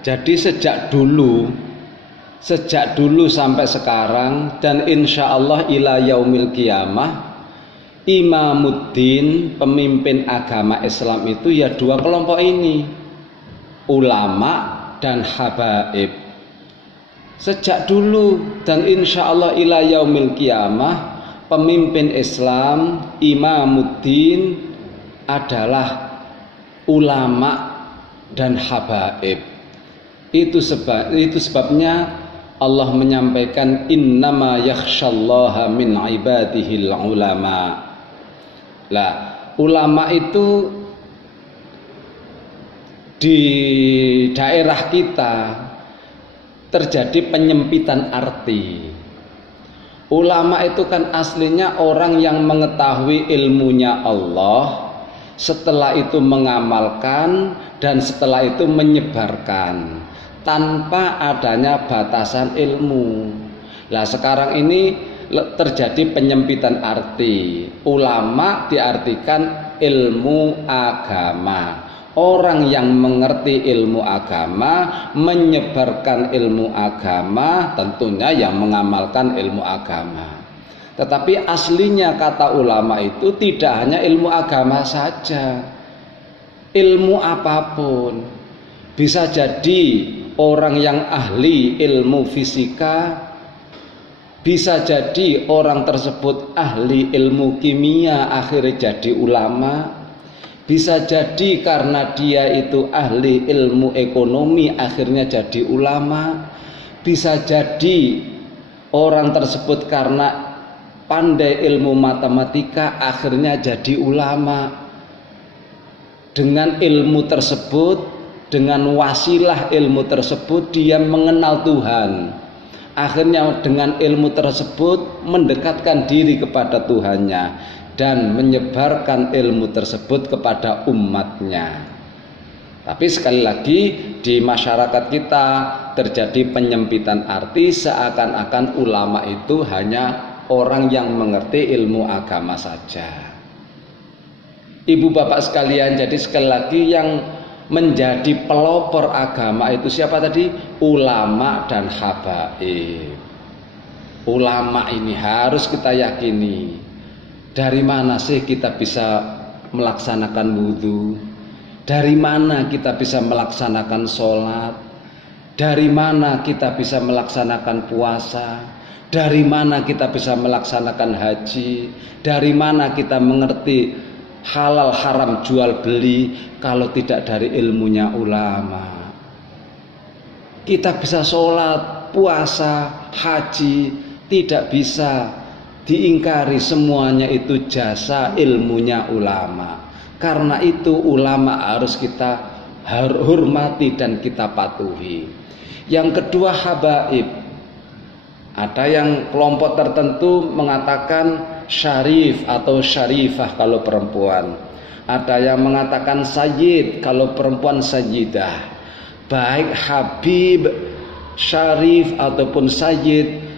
Jadi sejak dulu sampai sekarang dan insya Allah ila yaumil qiyamah, imamuddin, pemimpin agama Islam itu ya dua kelompok ini, ulama dan habaib. Sejak dulu dan insya Allah ila yaumil qiyamah, pemimpin Islam, imamuddin adalah ulama dan habaib. Itu sebabnya Allah menyampaikan innama yakhsyallaha min ibadihil ulama. Lah, ulama itu di daerah kita terjadi penyempitan arti. Ulama itu kan aslinya orang yang mengetahui ilmunya Allah, setelah itu mengamalkan dan setelah itu menyebarkan tanpa adanya batasan ilmu. Nah, sekarang ini terjadi penyempitan arti. Ulama diartikan ilmu agama. Orang yang mengerti ilmu agama, menyebarkan ilmu agama, tentunya yang mengamalkan ilmu agama. Tetapi aslinya kata ulama itu tidak hanya ilmu agama saja, ilmu apapun. Bisa jadi orang yang ahli ilmu fisika, bisa jadi orang tersebut ahli ilmu kimia akhirnya jadi ulama, bisa jadi karena dia itu ahli ilmu ekonomi akhirnya jadi ulama, bisa jadi orang tersebut karena pandai ilmu matematika akhirnya jadi ulama. Dengan ilmu tersebut, dengan wasilah ilmu tersebut dia mengenal Tuhan. Akhirnya dengan ilmu tersebut mendekatkan diri kepada Tuhannya dan menyebarkan ilmu tersebut kepada umatnya. Tapi sekali lagi di masyarakat kita terjadi penyempitan arti, seakan-akan ulama itu hanya orang yang mengerti ilmu agama saja. Ibu bapak sekalian, jadi sekali lagi yang menjadi pelopor agama itu siapa tadi? Ulama dan habaib. Ulama ini harus kita yakini. Dari mana sih kita bisa melaksanakan wudhu? Dari mana kita bisa melaksanakan sholat? Dari mana kita bisa melaksanakan puasa? Dari mana kita bisa melaksanakan haji? Dari mana kita mengerti halal haram jual beli kalau tidak dari ilmunya ulama? Kita bisa sholat, puasa, haji, tidak bisa diingkari, semuanya itu jasa ilmunya ulama. Karena itu ulama harus kita hormati dan kita patuhi. Yang kedua habaib. Ada yang kelompok tertentu mengatakan syarif atau syarifah kalau perempuan. Ada yang mengatakan sayyid kalau perempuan sayyidah. Baik habib, syarif ataupun sayyid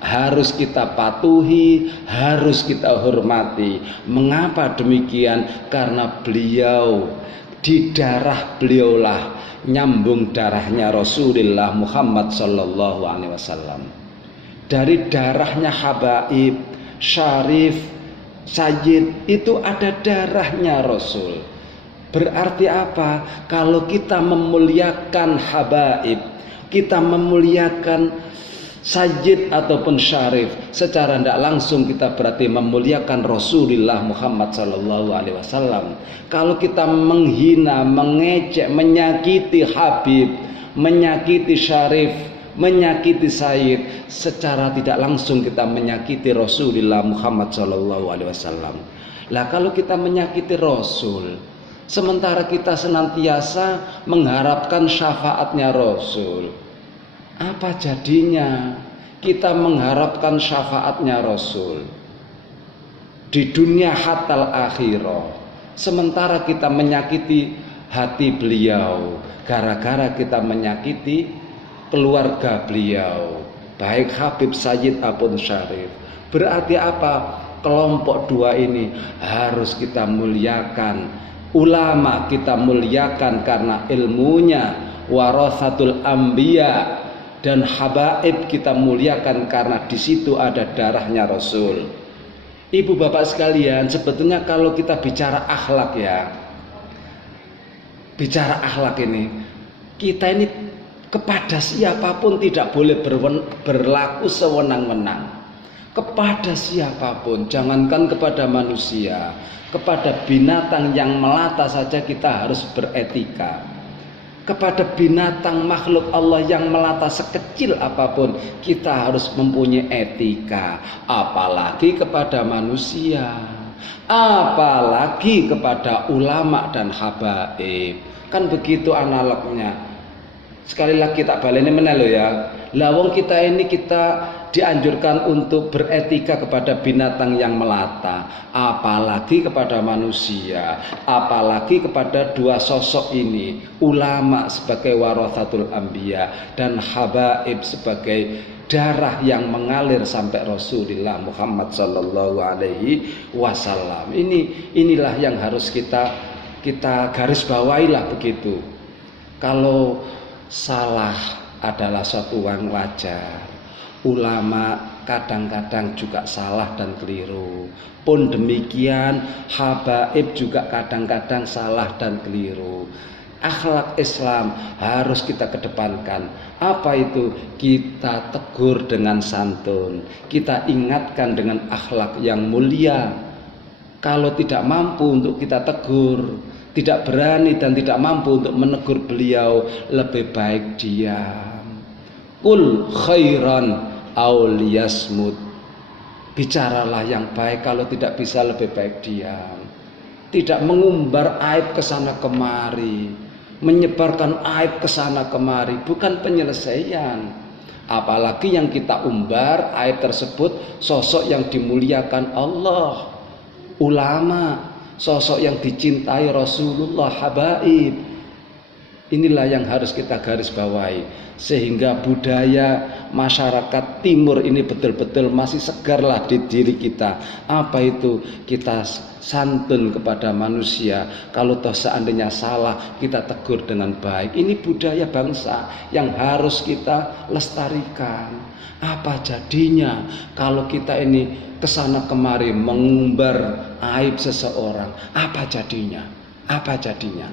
harus kita patuhi, harus kita hormati. Mengapa demikian? Karena beliau, di darah beliaulah nyambung darahnya Rasulullah Muhammad sallallahu alaihi wasallam. Dari darahnya habaib, syarif, sayyid itu ada darahnya Rasul. Berarti apa? Kalau kita memuliakan habaib, kita memuliakan sayyid ataupun syarif, secara tidak langsung kita berarti memuliakan Rasulullah Muhammad sallallahu alaihi wasallam. Kalau kita menghina, mengejek, menyakiti habib, menyakiti syarif, menyakiti sayyid, secara tidak langsung kita menyakiti Rasulullah Muhammad sallallahu alaihi wasallam. Lah kalau kita menyakiti Rasul, sementara kita senantiasa mengharapkan syafaatnya Rasul, apa jadinya kita mengharapkan syafaatnya Rasul di dunia hatal akhirah, sementara kita menyakiti hati beliau gara-gara kita menyakiti keluarga beliau, baik habib, sayyid ataupun syarif. Berarti apa? Kelompok dua ini harus kita muliakan. Ulama kita muliakan karena ilmunya, warathatul anbiya, dan habaib kita muliakan karena di situ ada darahnya Rasul. Ibu bapak sekalian, sebetulnya kalau kita bicara akhlak ya, bicara akhlak ini, kita ini kepada siapapun tidak boleh berlaku sewenang-wenang. Kepada siapapun, jangankan kepada manusia, kepada binatang yang melata saja kita harus beretika. Kepada binatang makhluk Allah yang melata sekecil apapun kita harus mempunyai etika, apalagi kepada manusia, apalagi kepada ulama dan habaib. Kan begitu analognya. Sekali lagi tak baleni meneh lho ya. Lawang kita ini kita dianjurkan untuk beretika kepada binatang yang melata, apalagi kepada manusia, apalagi kepada dua sosok ini, ulama sebagai warathatul anbiya dan habaib sebagai darah yang mengalir sampai Rasulullah Muhammad sallallahu alaihi wasallam. Inilah yang harus kita garis bawahilah begitu. Kalau salah adalah suatu yang wajar. Ulama kadang-kadang juga salah dan keliru. Pun demikian habaib juga kadang-kadang salah dan keliru. Akhlak Islam harus kita kedepankan. Apa itu? Kita tegur dengan santun, kita ingatkan dengan akhlak yang mulia. Kalau tidak mampu untuk kita tegur, tidak berani dan tidak mampu untuk menegur beliau, lebih baik diam. Qul khairan aw liyasmut. Bicaralah yang baik, kalau tidak bisa lebih baik diam. Tidak mengumbar aib ke sana kemari, menyebarkan aib ke sana kemari, bukan penyelesaian. Apalagi yang kita umbar aib tersebut sosok yang dimuliakan Allah, ulama, sosok yang dicintai Rasulullah, habaib. Inilah yang harus kita garis bawahi, sehingga budaya masyarakat timur ini betul-betul masih segarlah di diri kita. Apa itu? Kita santun kepada manusia. Kalau toh seandainya salah, kita tegur dengan baik. Ini budaya bangsa yang harus kita lestarikan. Apa jadinya kalau kita ini kesana kemari mengumbar aib seseorang? Apa jadinya? Apa jadinya?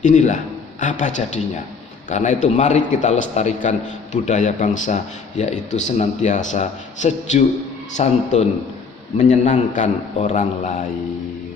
Inilah apa jadinya. Karena itu mari kita lestarikan budaya bangsa, yaitu senantiasa sejuk, santun, menyenangkan orang lain.